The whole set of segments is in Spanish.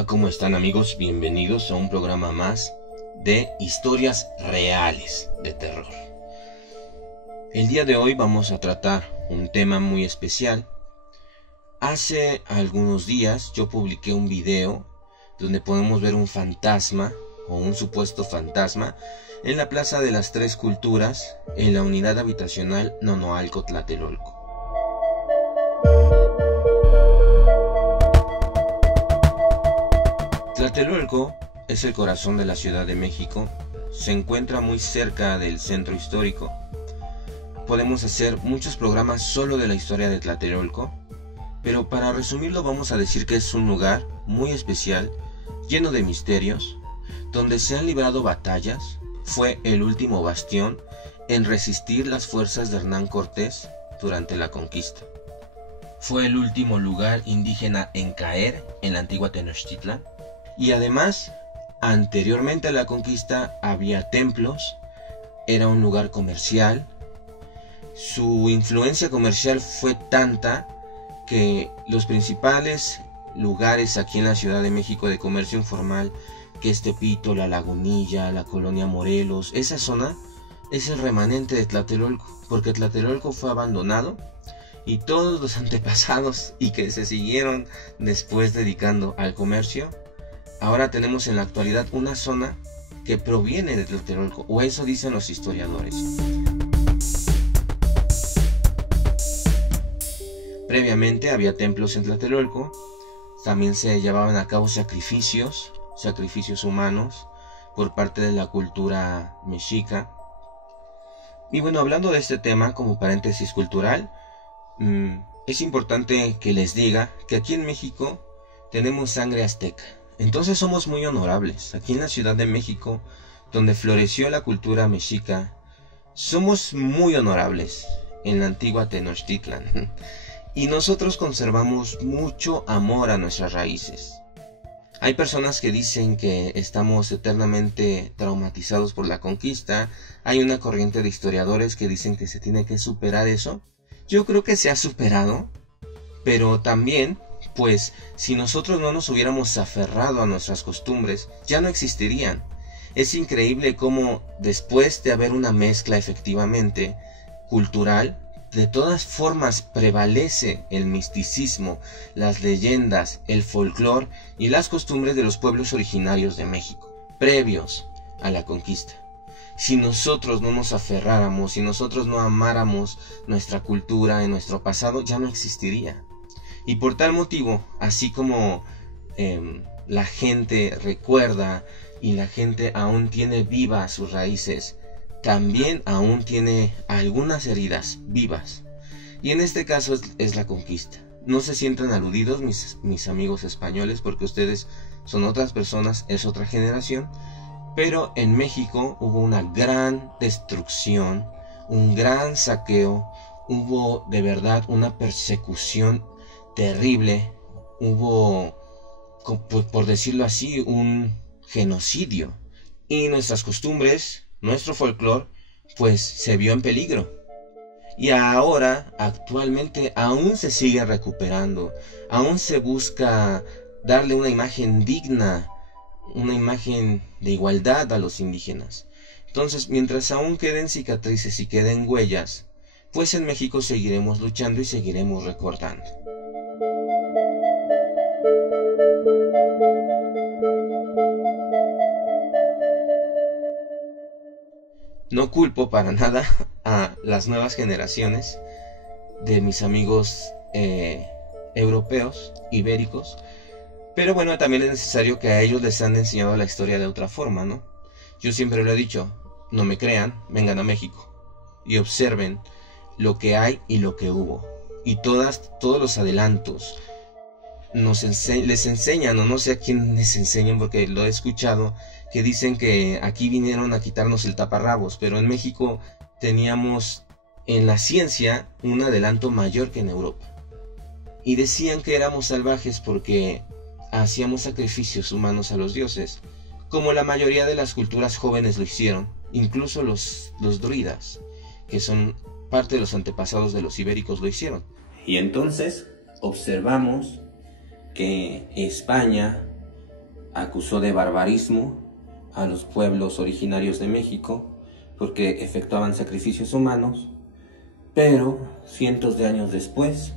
Hola, ¿cómo están amigos? Bienvenidos a un programa más de historias reales de terror. El día de hoy vamos a tratar un tema muy especial. Hace algunos días yo publiqué un video donde podemos ver un fantasma o un supuesto fantasma en la Plaza de las Tres Culturas en la unidad habitacional Nonoalco, Tlatelolco. Tlatelolco es el corazón de la Ciudad de México, se encuentra muy cerca del centro histórico. Podemos hacer muchos programas solo de la historia de Tlatelolco, pero para resumirlo vamos a decir que es un lugar muy especial, lleno de misterios, donde se han librado batallas. Fue el último bastión en resistir las fuerzas de Hernán Cortés durante la conquista. Fue el último lugar indígena en caer en la antigua Tenochtitlan. Y además, anteriormente a la conquista había templos, era un lugar comercial. Su influencia comercial fue tanta que los principales lugares aquí en la Ciudad de México de comercio informal, que es Tepito, La Lagunilla, la Colonia Morelos, esa zona es el remanente de Tlatelolco, porque Tlatelolco fue abandonado y todos los antepasados y que se siguieron después dedicando al comercio. Ahora tenemos en la actualidad una zona que proviene de Tlatelolco, o eso dicen los historiadores. Previamente había templos en Tlatelolco, también se llevaban a cabo sacrificios humanos por parte de la cultura mexica. Y bueno, hablando de este tema como paréntesis cultural, es importante que les diga que aquí en México tenemos sangre azteca. Entonces somos muy honorables. Aquí en la Ciudad de México, donde floreció la cultura mexica, somos muy honorables en la antigua Tenochtitlan. Y nosotros conservamos mucho amor a nuestras raíces. Hay personas que dicen que estamos eternamente traumatizados por la conquista. Hay una corriente de historiadores que dicen que se tiene que superar eso. Yo creo que se ha superado, pero también, pues, si nosotros no nos hubiéramos aferrado a nuestras costumbres, ya no existirían. Es increíble cómo después de haber una mezcla efectivamente cultural, de todas formas prevalece el misticismo, las leyendas, el folclore y las costumbres de los pueblos originarios de México, previos a la conquista. Si nosotros no nos aferráramos, si nosotros no amáramos nuestra cultura y nuestro pasado, ya no existiría. Y por tal motivo, así como la gente recuerda y la gente aún tiene vivas sus raíces, también aún tiene algunas heridas vivas. Y en este caso es la conquista. No se sientan aludidos mis amigos españoles, porque ustedes son otras personas, es otra generación. Pero en México hubo una gran destrucción, un gran saqueo, hubo de verdad una persecución terrible, hubo, por decirlo así, un genocidio. Y nuestras costumbres, nuestro folclore, pues se vio en peligro. Y ahora, actualmente, aún se sigue recuperando, aún se busca darle una imagen digna, una imagen de igualdad a los indígenas. Entonces, mientras aún queden cicatrices y queden huellas, pues en México seguiremos luchando y seguiremos recordando. No culpo para nada a las nuevas generaciones de mis amigos europeos, ibéricos, pero bueno, también es necesario que a ellos les han enseñado la historia de otra forma, ¿no? Yo siempre lo he dicho, no me crean, vengan a México y observen lo que hay y lo que hubo. Y todos los adelantos les enseñan, o no sé a quién les enseñan, porque lo he escuchado, que dicen que aquí vinieron a quitarnos el taparrabos, pero en México teníamos en la ciencia un adelanto mayor que en Europa. Y decían que éramos salvajes porque hacíamos sacrificios humanos a los dioses, como la mayoría de las culturas jóvenes lo hicieron, incluso los druidas, que son parte de los antepasados de los ibéricos, lo hicieron. Y entonces observamos que España acusó de barbarismo a los pueblos originarios de México porque efectuaban sacrificios humanos, pero cientos de años después,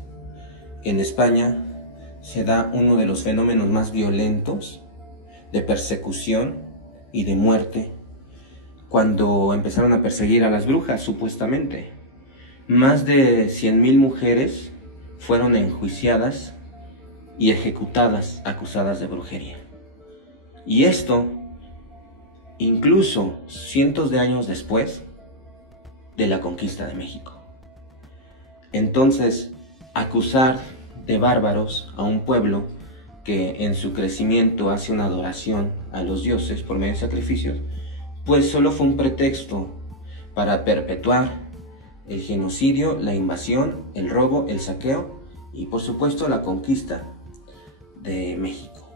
en España, se da uno de los fenómenos más violentos de persecución y de muerte, cuando empezaron a perseguir a las brujas, supuestamente. Más de 100,000 mujeres fueron enjuiciadas y ejecutadas acusadas de brujería. Y esto, incluso cientos de años después de la conquista de México. Entonces, acusar de bárbaros a un pueblo que en su crecimiento hace una adoración a los dioses por medio de sacrificios, pues solo fue un pretexto para perpetuar el genocidio, la invasión, el robo, el saqueo y por supuesto la conquista de México.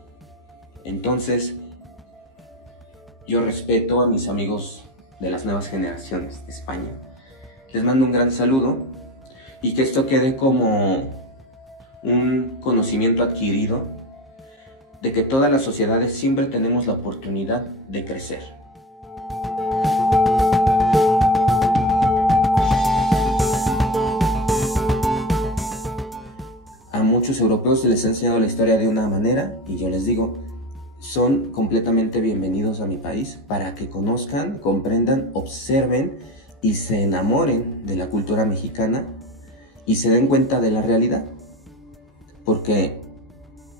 Entonces, yo respeto a mis amigos de las nuevas generaciones de España. Les mando un gran saludo y que esto quede como un conocimiento adquirido de que todas las sociedades siempre tenemos la oportunidad de crecer. A muchos europeos se les ha enseñado la historia de una manera y yo les digo, son completamente bienvenidos a mi país para que conozcan, comprendan, observen y se enamoren de la cultura mexicana y se den cuenta de la realidad. Porque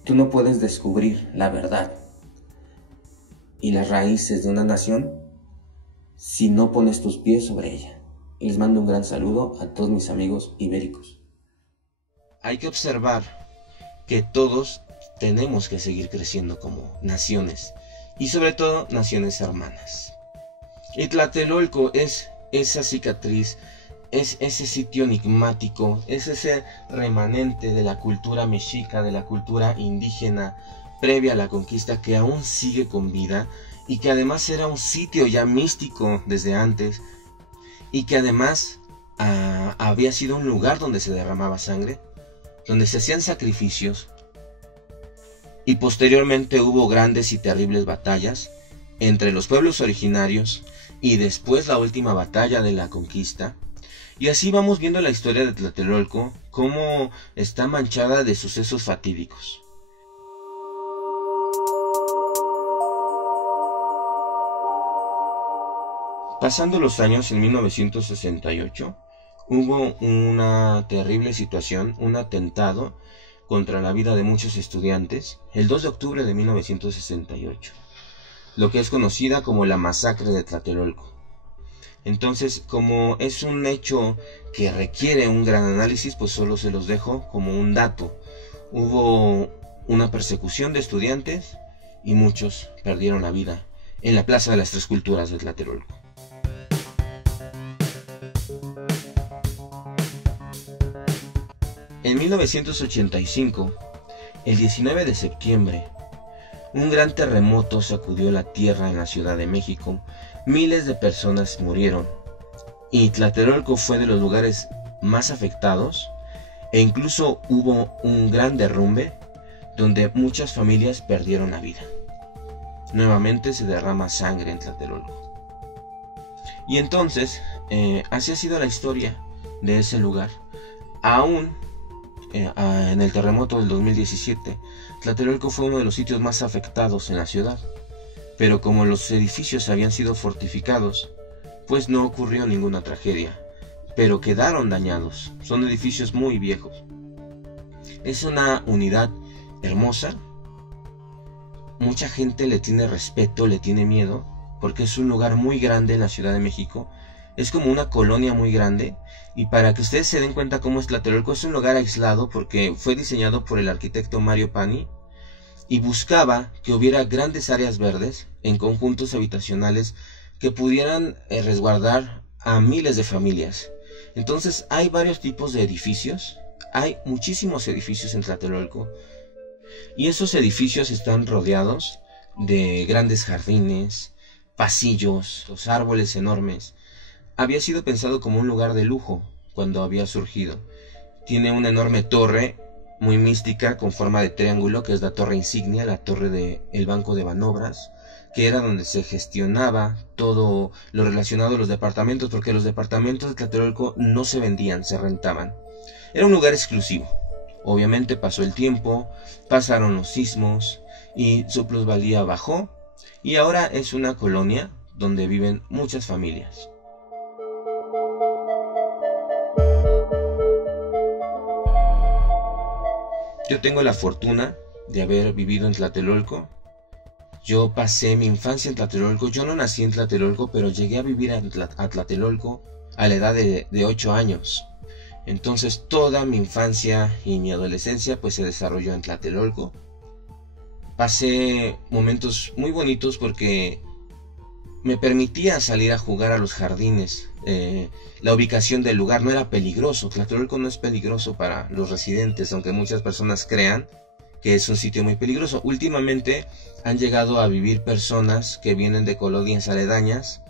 tú no puedes descubrir la verdad y las raíces de una nación si no pones tus pies sobre ella. Y les mando un gran saludo a todos mis amigos ibéricos. Hay que observar que todos tenemos que seguir creciendo como naciones y sobre todo naciones hermanas. Y Tlatelolco es esa cicatriz, es ese sitio enigmático, es ese remanente de la cultura mexica, de la cultura indígena previa a la conquista que aún sigue con vida y que además era un sitio ya místico desde antes y que además había sido un lugar donde se derramaba sangre, donde se hacían sacrificios y posteriormente hubo grandes y terribles batallas entre los pueblos originarios y después la última batalla de la conquista. Y así vamos viendo la historia de Tlatelolco, cómo está manchada de sucesos fatídicos. Pasando los años, en 1968, hubo una terrible situación, un atentado contra la vida de muchos estudiantes, el 2 de octubre de 1968, lo que es conocida como la masacre de Tlatelolco. Entonces, como es un hecho que requiere un gran análisis, pues solo se los dejo como un dato. Hubo una persecución de estudiantes y muchos perdieron la vida en la Plaza de las Tres Culturas de Tlatelolco. En 1985, el 19 de septiembre, un gran terremoto sacudió la tierra en la Ciudad de México. Miles de personas murieron y Tlatelolco fue de los lugares más afectados e incluso hubo un gran derrumbe donde muchas familias perdieron la vida. Nuevamente se derrama sangre en Tlatelolco. Y entonces, así ha sido la historia de ese lugar. Aún en el terremoto del 2017, Tlatelolco fue uno de los sitios más afectados en la ciudad. Pero como los edificios habían sido fortificados, pues no ocurrió ninguna tragedia, pero quedaron dañados. Son edificios muy viejos. Es una unidad hermosa. Mucha gente le tiene respeto, le tiene miedo, porque es un lugar muy grande en la Ciudad de México. Es como una colonia muy grande. Y para que ustedes se den cuenta cómo es Tlatelolco, es un lugar aislado porque fue diseñado por el arquitecto Mario Pani y buscaba que hubiera grandes áreas verdes en conjuntos habitacionales que pudieran resguardar a miles de familias. Entonces hay varios tipos de edificios, hay muchísimos edificios en Tlatelolco y esos edificios están rodeados de grandes jardines, pasillos, los árboles enormes. Había sido pensado como un lugar de lujo cuando había surgido. Tiene una enorme torre muy mística con forma de triángulo, que es la torre insignia, la torre del Banco de Banobras, que era donde se gestionaba todo lo relacionado a los departamentos, porque los departamentos de Tlatelolco no se vendían, se rentaban. Era un lugar exclusivo. Obviamente pasó el tiempo, pasaron los sismos y su plusvalía bajó, y ahora es una colonia donde viven muchas familias. Yo tengo la fortuna de haber vivido en Tlatelolco. Yo pasé mi infancia en Tlatelolco. Yo no nací en Tlatelolco, pero llegué a vivir a Tlatelolco a la edad de 8 años. Entonces toda mi infancia y mi adolescencia pues se desarrolló en Tlatelolco. Pasé momentos muy bonitos porque me permitía salir a jugar a los jardines. La ubicación del lugar no era peligroso. Tlatelolco no es peligroso para los residentes, aunque muchas personas crean que es un sitio muy peligroso. Últimamente han llegado a vivir personas que vienen de colonias aledañas,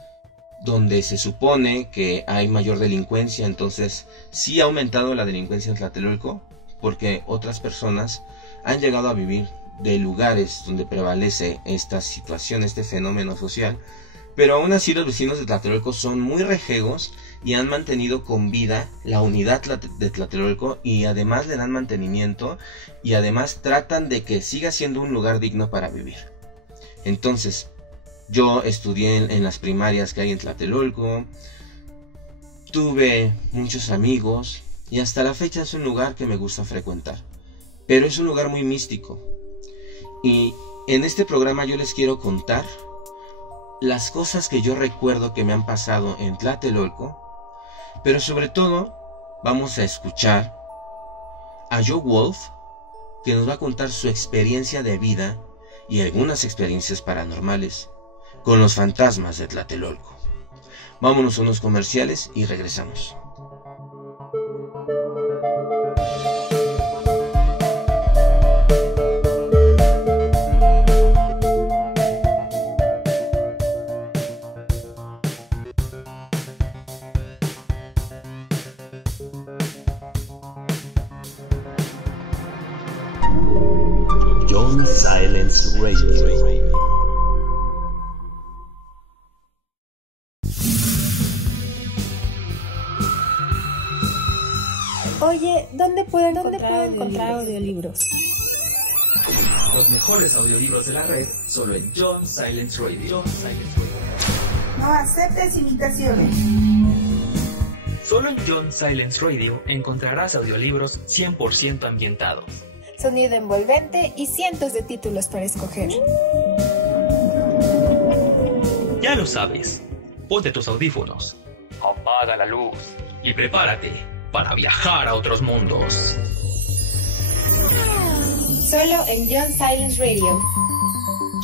donde se supone que hay mayor delincuencia. Entonces sí ha aumentado la delincuencia en Tlatelolco, porque otras personas han llegado a vivir de lugares donde prevalece esta situación, este fenómeno social. Pero aún así los vecinos de Tlatelolco son muy rejegos y han mantenido con vida la unidad de Tlatelolco, y además le dan mantenimiento y además tratan de que siga siendo un lugar digno para vivir. Entonces, yo estudié en las primarias que hay en Tlatelolco, tuve muchos amigos y hasta la fecha es un lugar que me gusta frecuentar. Pero es un lugar muy místico. Y en este programa yo les quiero contar las cosas que yo recuerdo que me han pasado en Tlatelolco, pero sobre todo vamos a escuchar a Joe Wolf, que nos va a contar su experiencia de vida y algunas experiencias paranormales con los fantasmas de Tlatelolco. Vámonos a unos comerciales y regresamos. John Silence Radio. Oye, ¿dónde puedo encontrar audiolibros? Los mejores audiolibros de la red, solo en John Silence Radio. No aceptes imitaciones. Solo en John Silence Radio encontrarás audiolibros 100% ambientados. Sonido envolvente y cientos de títulos para escoger. Ya lo sabes, ponte tus audífonos, apaga la luz y prepárate para viajar a otros mundos. Solo en John Silence Radio.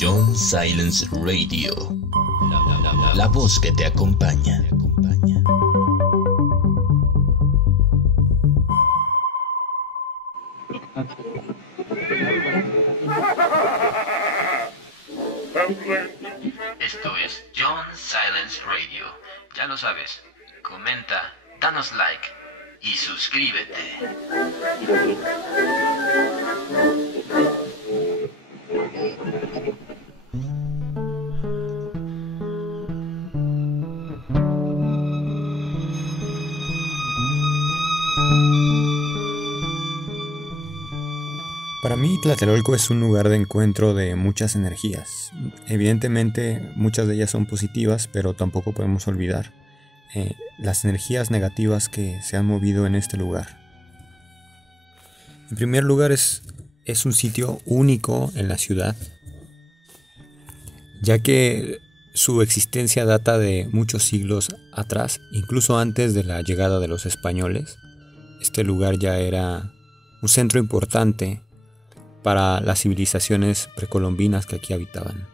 John Silence Radio. La voz que te acompaña. Esto es John Silence Radio. Ya lo sabes, comenta, danos like y suscríbete. Para mí, Tlatelolco es un lugar de encuentro de muchas energías. Evidentemente, muchas de ellas son positivas, pero tampoco podemos olvidar las energías negativas que se han movido en este lugar. En primer lugar, es un sitio único en la ciudad, ya que su existencia data de muchos siglos atrás, incluso antes de la llegada de los españoles. Este lugar ya era un centro importante para las civilizaciones precolombinas que aquí habitaban.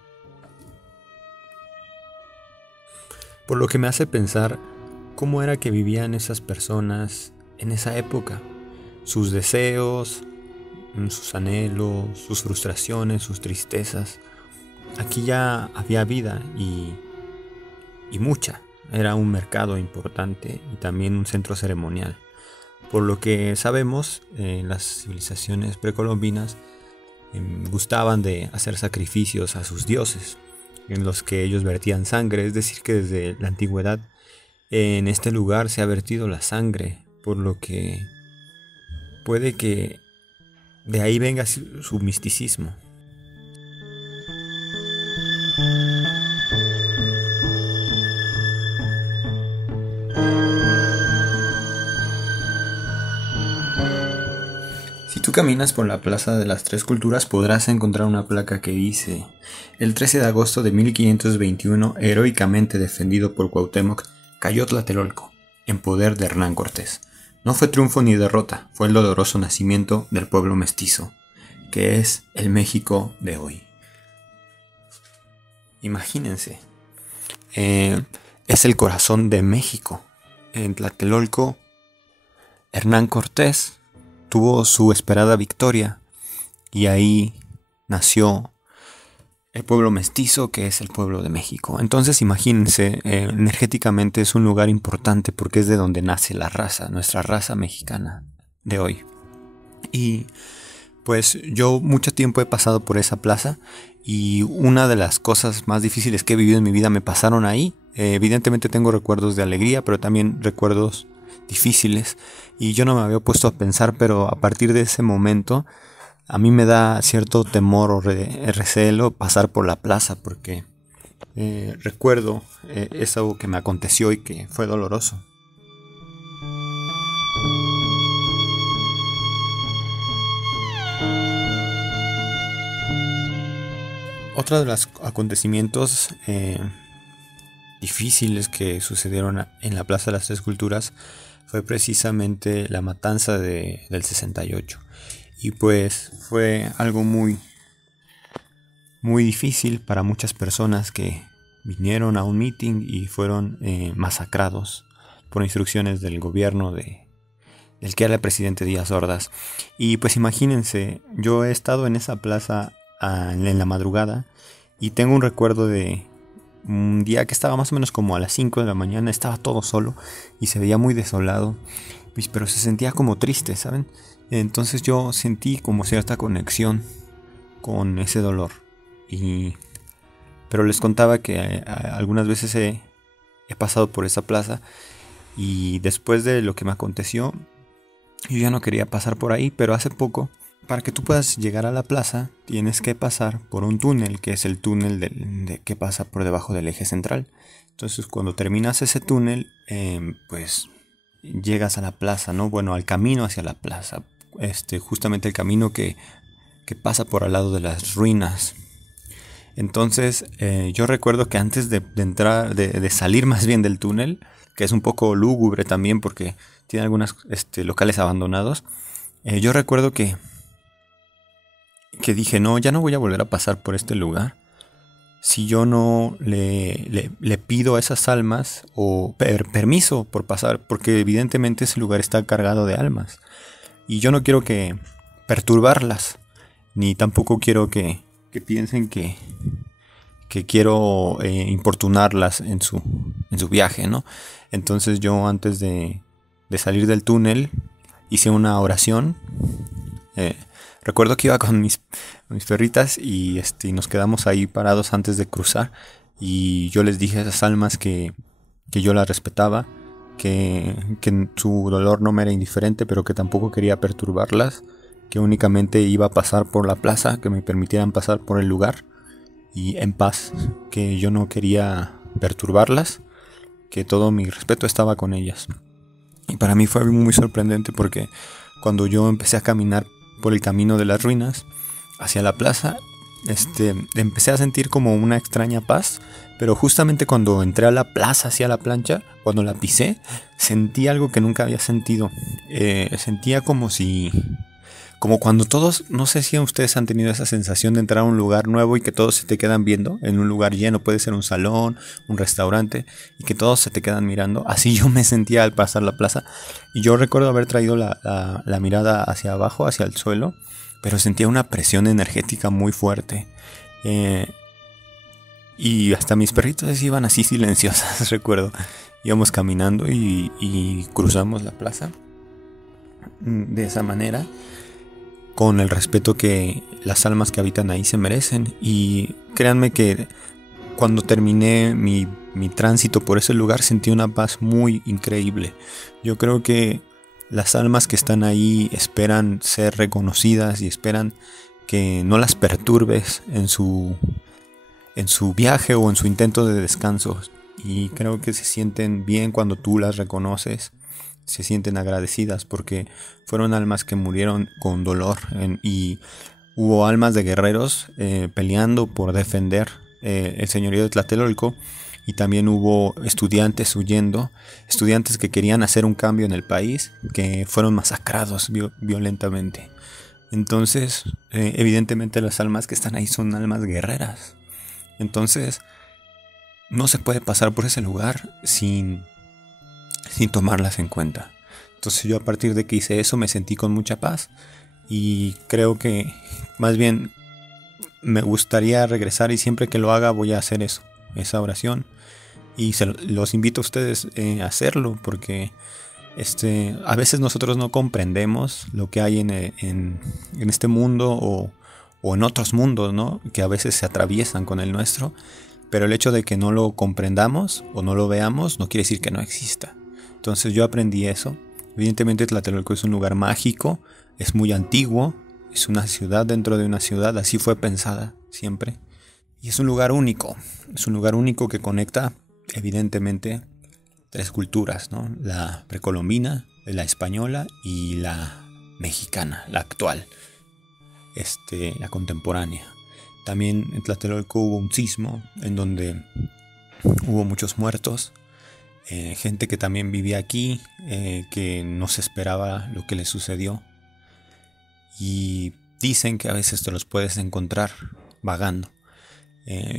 Por lo que me hace pensar cómo era que vivían esas personas en esa época, sus deseos, sus anhelos, sus frustraciones, sus tristezas. Aquí ya había vida y mucha. Era un mercado importante y también un centro ceremonial. Por lo que sabemos, las civilizaciones precolombinas gustaban de hacer sacrificios a sus dioses, en los que ellos vertían sangre. Es decir, que desde la antigüedad en este lugar se ha vertido la sangre, por lo que puede que de ahí venga su misticismo. Si tú caminas por la Plaza de las Tres Culturas podrás encontrar una placa que dice: el 13 de agosto de 1521, heroicamente defendido por Cuauhtémoc, cayó Tlatelolco, en poder de Hernán Cortés. No fue triunfo ni derrota, fue el doloroso nacimiento del pueblo mestizo, que es el México de hoy. Imagínense, es el corazón de México. En Tlatelolco, Hernán Cortés tuvo su esperada victoria y ahí nació el pueblo mestizo, que es el pueblo de México. Entonces imagínense, energéticamente es un lugar importante porque es de donde nace la raza, nuestra raza mexicana de hoy. Y pues yo mucho tiempo he pasado por esa plaza y una de las cosas más difíciles que he vivido en mi vida me pasaron ahí. Evidentemente tengo recuerdos de alegría, pero también recuerdos difíciles, y yo no me había puesto a pensar, pero a partir de ese momento a mí me da cierto temor o recelo pasar por la plaza, porque recuerdo eso que me aconteció y que fue doloroso. Otro de los acontecimientos difíciles que sucedieron en la Plaza de las Tres Culturas fue precisamente la matanza del 68. Y pues fue algo muy difícil para muchas personas que vinieron a un meeting y fueron masacrados por instrucciones del gobierno del que era el presidente Díaz Ordaz. Y pues imagínense, yo he estado en esa plaza en la madrugada y tengo un recuerdo de un día que estaba más o menos como a las 5 de la mañana, estaba todo solo y se veía muy desolado, pero se sentía como triste, ¿saben? Entonces yo sentí como cierta conexión con ese dolor. Pero les contaba que algunas veces he pasado por esa plaza y después de lo que me aconteció, yo ya no quería pasar por ahí, pero hace poco, para que tú puedas llegar a la plaza, tienes que pasar por un túnel, que es el túnel que pasa por debajo del eje central. Entonces cuando terminas ese túnel, pues llegas a la plaza, ¿no? Bueno, al camino hacia la plaza. Justamente el camino que pasa por al lado de las ruinas. Entonces yo recuerdo que antes de entrar, de salir más bien del túnel, que es un poco lúgubre también porque tiene algunos locales abandonados, yo recuerdo que dije, no, ya no voy a volver a pasar por este lugar si yo no le pido a esas almas o permiso por pasar, porque evidentemente ese lugar está cargado de almas y yo no quiero perturbarlas, ni tampoco quiero que piensen que quiero importunarlas en su viaje, ¿no? Entonces yo antes de salir del túnel hice una oración. Recuerdo que iba con mis perritas y nos quedamos ahí parados antes de cruzar, y yo les dije a esas almas que yo las respetaba, que su dolor no me era indiferente, pero que tampoco quería perturbarlas, que únicamente iba a pasar por la plaza, que me permitieran pasar por el lugar y en paz, que yo no quería perturbarlas, que todo mi respeto estaba con ellas. Y para mí fue muy sorprendente porque cuando yo empecé a caminar por el camino de las ruinas hacia la plaza, empecé a sentir como una extraña paz, pero justamente cuando entré a la plaza hacia la plancha, cuando la pisé, sentí algo que nunca había sentido. Sentía como cuando todos, no sé si ustedes han tenido esa sensación de entrar a un lugar nuevo y que todos se te quedan viendo, en un lugar lleno, puede ser un salón, un restaurante, y que todos se te quedan mirando. Así yo me sentía al pasar la plaza, y yo recuerdo haber traído la mirada hacia abajo, hacia el suelo, pero sentía una presión energética muy fuerte. Y hasta mis perritos iban así silenciosas, recuerdo. Íbamos caminando y cruzamos la plaza. de esa manera, con el respeto que las almas que habitan ahí se merecen. Y créanme que cuando terminé mi tránsito por ese lugar sentí una paz muy increíble. Yo creo que las almas que están ahí esperan ser reconocidas y esperan que no las perturbes en su viaje o en su intento de descanso. Y creo que se sienten bien cuando tú las reconoces, se sienten agradecidas porque fueron almas que murieron con dolor y hubo almas de guerreros peleando por defender el señorío de Tlatelolco, y también hubo estudiantes huyendo, estudiantes que querían hacer un cambio en el país, que fueron masacrados violentamente. Entonces, evidentemente las almas que están ahí son almas guerreras. Entonces, no se puede pasar por ese lugar sin tomarlas en cuenta. Entonces yo, a partir de que hice eso, me sentí con mucha paz, y creo que más bien me gustaría regresar, y siempre que lo haga voy a hacer eso, esa oración, y los invito a ustedes a hacerlo, porque a veces nosotros no comprendemos lo que hay en este mundo o en otros mundos, ¿no? Que a veces se atraviesan con el nuestro, pero el hecho de que no lo comprendamos o no lo veamos no quiere decir que no exista. Entonces yo aprendí eso. Evidentemente Tlatelolco es un lugar mágico, es muy antiguo, es una ciudad dentro de una ciudad, así fue pensada siempre. Y es un lugar único que conecta evidentemente 3 culturas, ¿no? La precolombina, la española y la mexicana, la actual, la contemporánea. También en Tlatelolco hubo un sismo en donde hubo muchos muertos, gente que también vivía aquí, que no se esperaba lo que les sucedió, y dicen que a veces te los puedes encontrar vagando.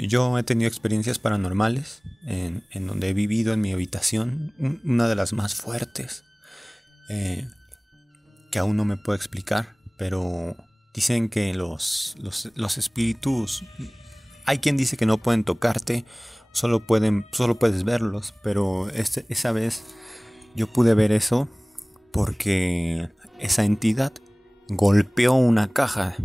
Yo he tenido experiencias paranormales en donde he vivido en mi habitación, una de las más fuertes, que aún no me puedo explicar, pero dicen que los espíritus, hay quien dice que no pueden tocarte, solo puedes verlos, pero esa vez yo pude ver eso porque esa entidad golpeó una caja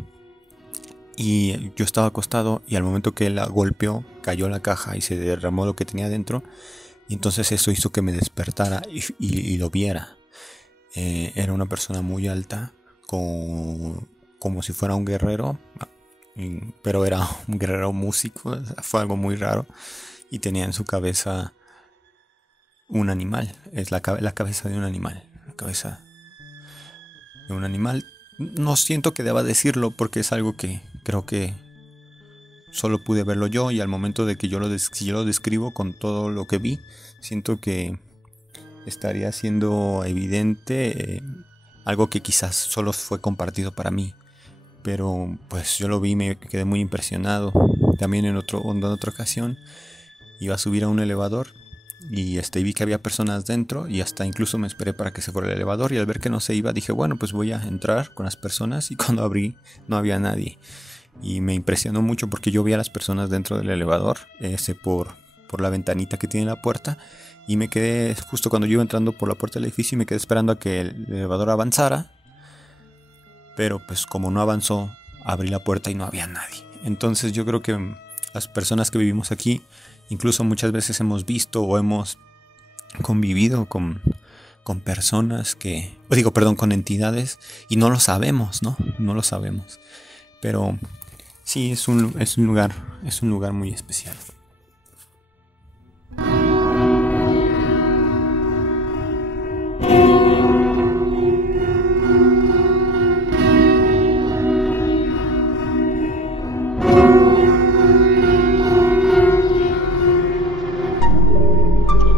y yo estaba acostado, y al momento que la golpeó cayó la caja y se derramó lo que tenía dentro, y entonces eso hizo que me despertara y lo viera. Era una persona muy alta, como si fuera un guerrero, pero era un guerrero músico, fue algo muy raro, y tenía en su cabeza un animal, es la cabeza de un animal, la cabeza de un animal. No siento que deba decirlo porque es algo que creo que solo pude verlo yo, y al momento de que si yo lo describo con todo lo que vi, siento que estaría siendo evidente algo que quizás solo fue compartido para mí. Pero pues yo lo vi y me quedé muy impresionado. También en otra ocasión iba a subir a un elevador y vi que había personas dentro, y hasta incluso me esperé para que se fuera el elevador, y al ver que no se iba dije, bueno, pues voy a entrar con las personas, y cuando abrí no había nadie, y me impresionó mucho porque yo vi a las personas dentro del elevador, por la ventanita que tiene la puerta, y me quedé justo cuando yo iba entrando por la puerta del edificio, y me quedé esperando a que el elevador avanzara, pero pues como no avanzó, abrí la puerta y no había nadie. Entonces yo creo que las personas que vivimos aquí, incluso muchas veces hemos visto o hemos convivido con personas con entidades, y no lo sabemos, ¿no? No lo sabemos. Pero sí, es un lugar muy especial.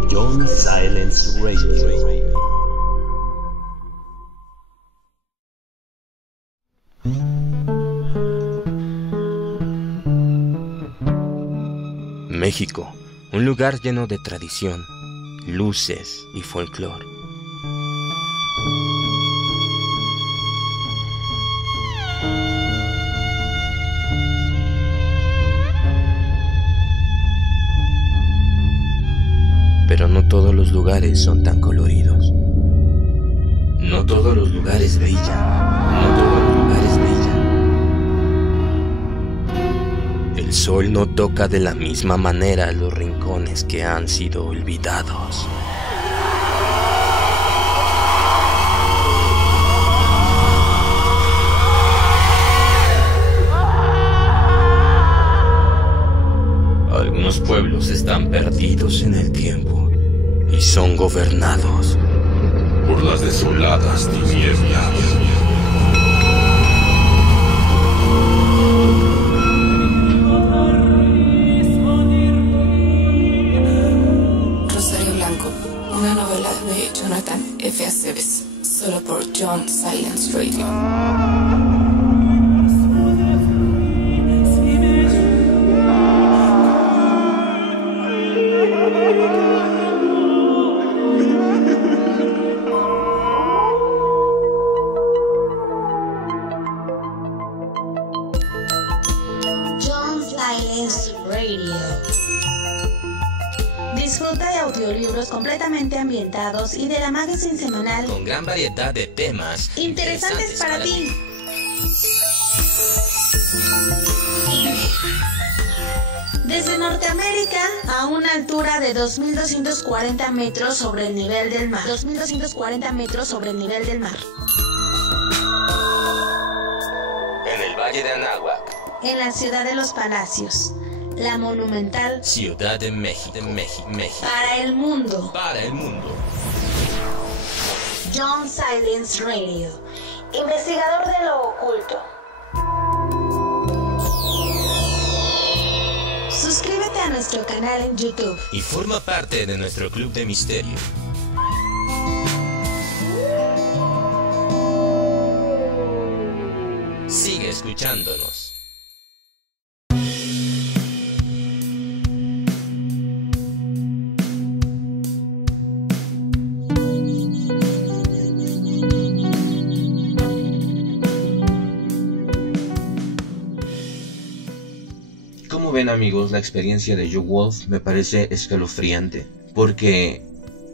John Silence Radio. México, un lugar lleno de tradición, luces y folclore. Pero no todos los lugares son tan coloridos. No todos los lugares brillan, no todos los lugares brillan. El sol no toca de la misma manera los rincones que han sido olvidados. Algunos pueblos están perdidos en el tiempo y son gobernados por las desoladas tinieblas. Rosario Blanco, una novela de Jonathan F. Aceves, solo por John Silence Radio. Disfruta de audiolibros completamente ambientados y de la magazine semanal con gran variedad de temas interesantes para ti. Desde Norteamérica a una altura de 2.240 metros sobre el nivel del mar. 2.240 metros sobre el nivel del mar. En el Valle de Anáhuac. En la ciudad de los Palacios. La monumental Ciudad de México. Para el mundo. Para el mundo. John Silence Radio. Investigador de lo oculto. Suscríbete a nuestro canal en YouTube y forma parte de nuestro club de misterio. Sigue escuchándonos. Como ven, amigos, la experiencia de Joe Wolf me parece escalofriante, porque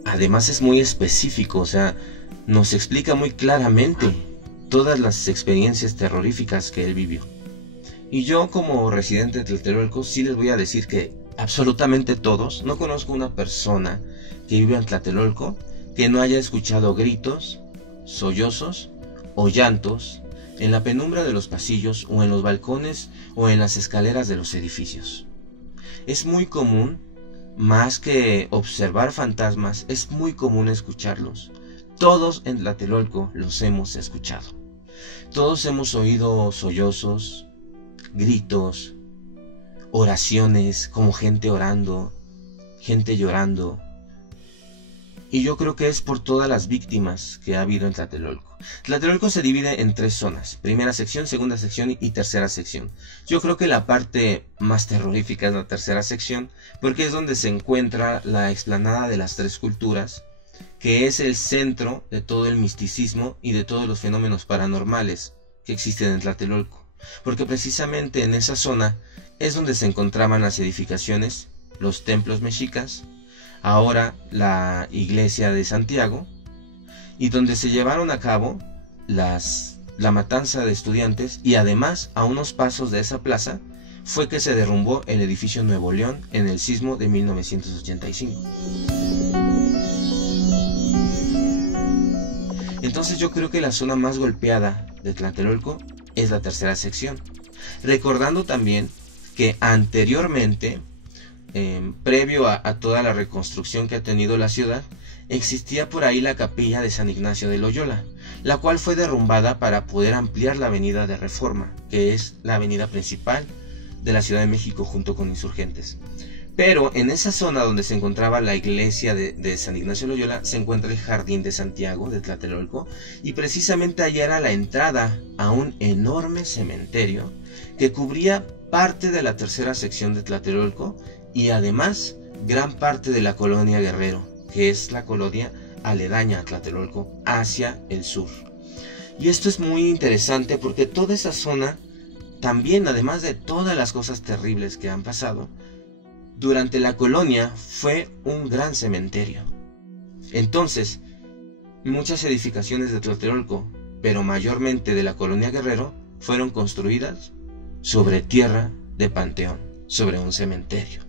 además es muy específico, o sea, nos explica muy claramente todas las experiencias terroríficas que él vivió. Y yo, como residente de Tlatelolco, sí les voy a decir que absolutamente todos, no conozco una persona que vive en Tlatelolco que no haya escuchado gritos, sollozos o llantos en la penumbra de los pasillos o en los balcones o en las escaleras de los edificios. Es muy común, más que observar fantasmas, es muy común escucharlos. Todos en Tlatelolco los hemos escuchado. Todos hemos oído sollozos, gritos, oraciones, como gente orando, gente llorando. Y yo creo que es por todas las víctimas que ha habido en Tlatelolco. Tlatelolco se divide en 3 zonas: primera sección, segunda sección y tercera sección. Yo creo que la parte más terrorífica es la tercera sección, porque es donde se encuentra la explanada de las 3 culturas, que es el centro de todo el misticismo y de todos los fenómenos paranormales que existen en Tlatelolco. Porque precisamente en esa zona es donde se encontraban las edificaciones, los templos mexicas, ahora la iglesia de Santiago, y donde se llevaron a cabo la matanza de estudiantes, y además a unos pasos de esa plaza fue que se derrumbó el edificio Nuevo León en el sismo de 1985. Entonces yo creo que la zona más golpeada de Tlatelolco es la tercera sección, recordando también que anteriormente, previo a toda la reconstrucción que ha tenido la ciudad, existía por ahí la capilla de San Ignacio de Loyola, la cual fue derrumbada para poder ampliar la avenida de Reforma, que es la avenida principal de la Ciudad de México junto con Insurgentes. Pero en esa zona donde se encontraba la iglesia de San Ignacio de Loyola se encuentra el Jardín de Santiago de Tlatelolco, y precisamente allá era la entrada a un enorme cementerio que cubría parte de la tercera sección de Tlatelolco y además gran parte de la colonia Guerrero, que es la colonia aledaña a Tlatelolco hacia el sur. Y esto es muy interesante porque toda esa zona también, además de todas las cosas terribles que han pasado, durante la colonia fue un gran cementerio. Entonces, Muchas edificaciones de Tlatelolco, pero mayormente de la colonia Guerrero, fueron construidas sobre tierra de panteón, sobre un cementerio.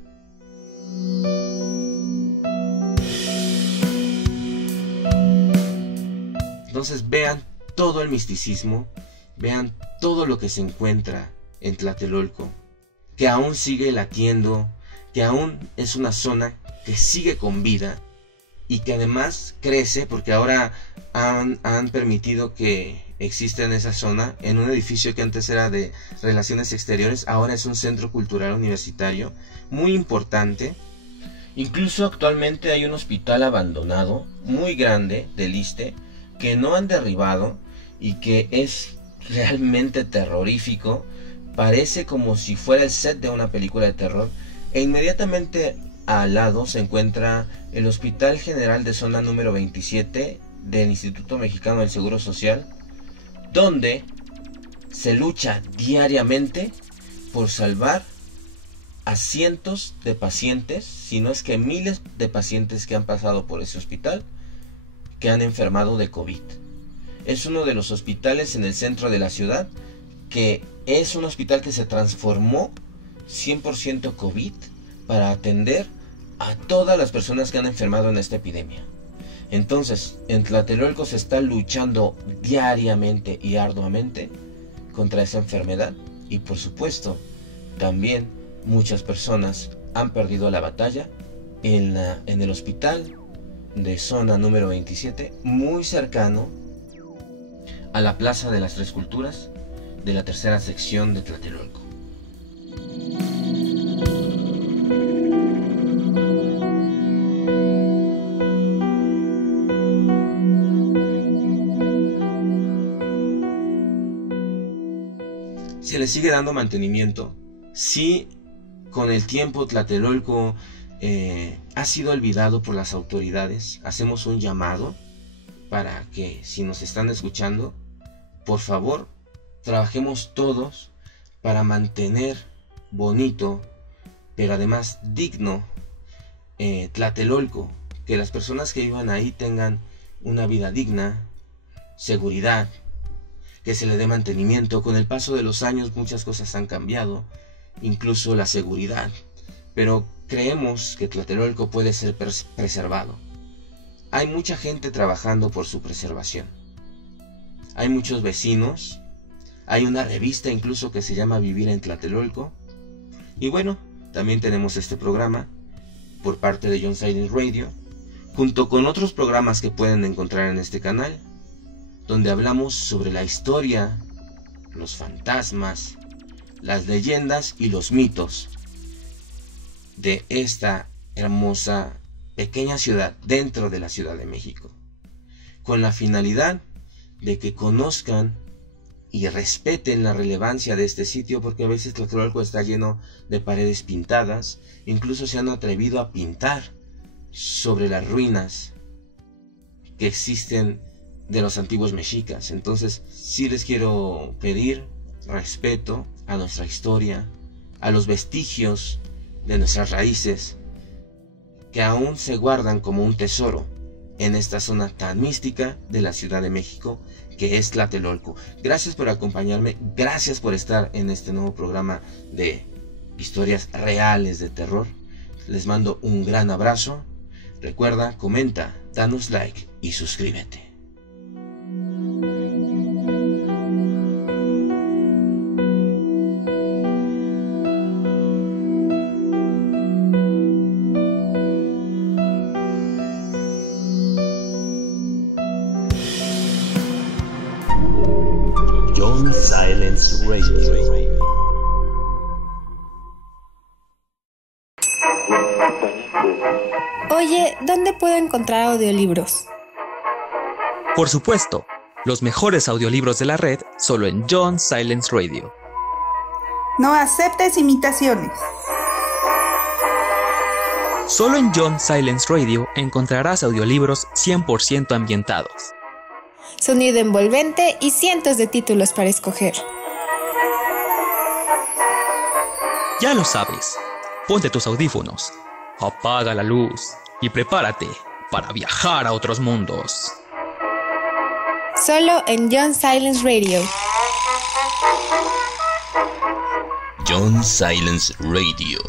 Entonces vean todo el misticismo, vean todo lo que se encuentra en Tlatelolco, que aún sigue latiendo, que aún es una zona que sigue con vida y que además crece porque ahora han permitido que exista en esa zona, en un edificio que antes era de relaciones exteriores, ahora es un centro cultural universitario muy importante. Incluso actualmente hay un hospital abandonado muy grande del ISSSTE que no han derribado y que es realmente terrorífico. Parece como si fuera el set de una película de terror. E inmediatamente al lado se encuentra el Hospital General de Zona número 27 del Instituto Mexicano del Seguro Social, donde se lucha diariamente por salvar a cientos de pacientes, si no es que miles de pacientes que han pasado por ese hospital, que han enfermado de COVID. Es uno de los hospitales en el centro de la ciudad, que es un hospital que se transformó 100% COVID para atender a todas las personas que han enfermado en esta epidemia. Entonces, en Tlatelolco se está luchando diariamente y arduamente contra esa enfermedad, y por supuesto, también muchas personas han perdido la batalla en el hospital de zona número 27, muy cercano a la Plaza de las Tres Culturas de la tercera sección de Tlatelolco. Se le sigue dando mantenimiento. Sí, con el tiempo Tlatelolco ha sido olvidado por las autoridades. Hacemos un llamado para que, si nos están escuchando, por favor, trabajemos todos para mantener bonito, pero además digno, Tlatelolco. Que las personas que vivan ahí tengan una vida digna, seguridad, que se le dé mantenimiento. Con el paso de los años muchas cosas han cambiado, incluso la seguridad, pero creemos que Tlatelolco puede ser preservado. Hay mucha gente trabajando por su preservación. Hay muchos vecinos, hay una revista incluso que se llama Vivir en Tlatelolco. Y bueno, también tenemos este programa por parte de John Silence Radio, junto con otros programas que pueden encontrar en este canal, donde hablamos sobre la historia, los fantasmas, las leyendas y los mitos de esta hermosa pequeña ciudad dentro de la Ciudad de México, con la finalidad de que conozcan y respeten la relevancia de este sitio, porque a veces Tlatelolco está lleno de paredes pintadas. Incluso se han atrevido a pintar sobre las ruinas que existen de los antiguos mexicas. Entonces sí les quiero pedir respeto a nuestra historia, a los vestigios de nuestras raíces, que aún se guardan como un tesoro en esta zona tan mística de la Ciudad de México, que es Tlatelolco. Gracias por acompañarme, gracias por estar en este nuevo programa de historias reales de terror. Les mando un gran abrazo. Recuerda, comenta, danos like y suscríbete. John Silence Radio. Oye, ¿dónde puedo encontrar audiolibros? Por supuesto, los mejores audiolibros de la red solo en John Silence Radio. No aceptes imitaciones. Solo en John Silence Radio encontrarás audiolibros 100% ambientados. Sonido envolvente y cientos de títulos para escoger. Ya lo sabes, ponte tus audífonos, apaga la luz y prepárate para viajar a otros mundos. solo en John Silence Radio. John Silence Radio,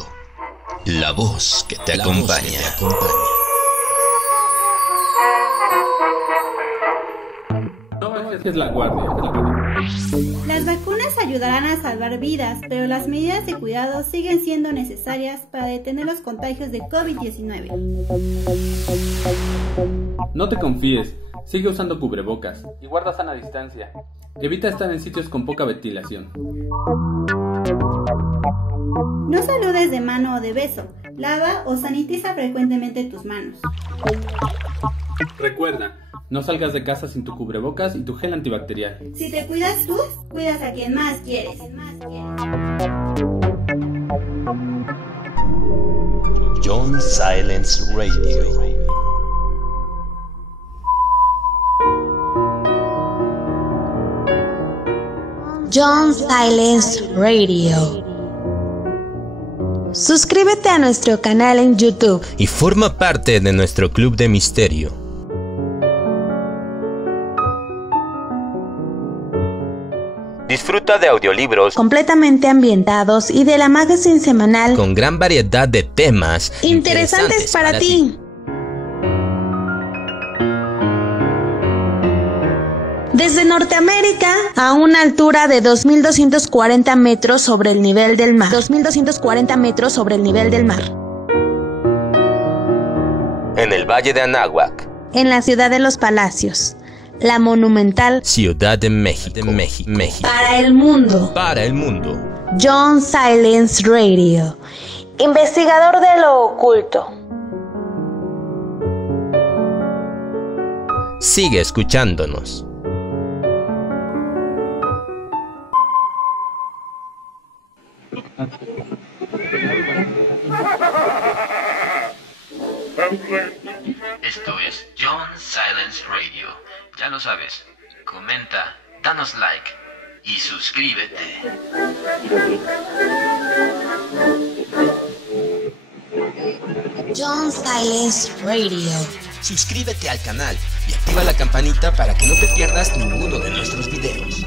la voz que te acompaña. Es la guardia. Las vacunas ayudarán a salvar vidas, pero las medidas de cuidado siguen siendo necesarias para detener los contagios de COVID-19. No te confíes, sigue usando cubrebocas y guarda sana distancia. Evita estar en sitios con poca ventilación. No saludes de mano o de beso. Lava o sanitiza frecuentemente tus manos. Recuerda, no salgas de casa sin tu cubrebocas y tu gel antibacterial. Si te cuidas tú, cuidas a quien más quieres. John Silence Radio. John Silence Radio. Suscríbete a nuestro canal en YouTube Y forma parte de nuestro club de misterio. Disfruta de audiolibros completamente ambientados y de la magazine semanal con gran variedad de temas interesantes para ti. Desde Norteamérica, a una altura de 2.240 metros sobre el nivel del mar. 2.240 metros sobre el nivel del mar. En el Valle de Anáhuac, En la ciudad de los Palacios, la monumental Ciudad de México. para el mundo. Para el mundo. John Silence Radio, investigador de lo oculto. Sigue escuchándonos. Esto es John Silence Radio. Ya lo sabes. Comenta, danos like y suscríbete. John Silence Radio. Suscríbete al canal y activa la campanita para que no te pierdas ninguno de nuestros videos.